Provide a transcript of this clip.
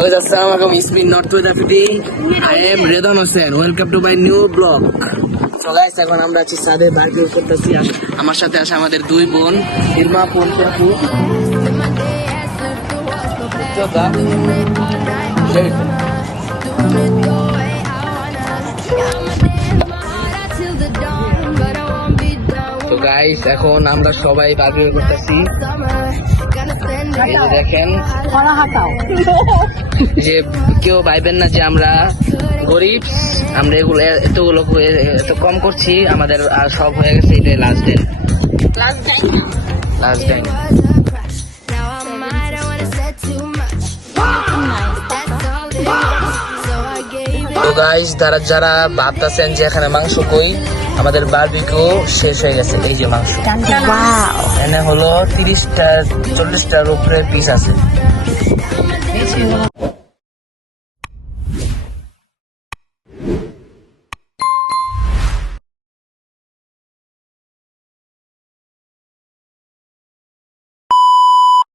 Assalamualaikum, it's me not to the fifty. I am Redon Hossain. Welcome to my new blog. So guys, এখন আমরা আছি সাদে barbecue করতেছি। আমার সাথে আছে আমাদের দুই বোন, ইরমা বোন আপু। তো গাইস, এখন আমরা সবাই বারবিকিউ করতেছি। এই যে দেখেন, যে কেউ ভাইবেন না যে আমরা গরিব, আমরা এগুলো এতগুলো এত কম করছি, আমাদের আর সব হয়ে গেছে। এটাই লাস্ট ডে। তো গাইস, যারা ভাবতেছেন যে এখানে মাংস কই, আমাদের বারবিকিউ শেষ হয়ে গেছে। এই যে মাংস এখানে হলো 30টা 40টার উপরে পিস আছে।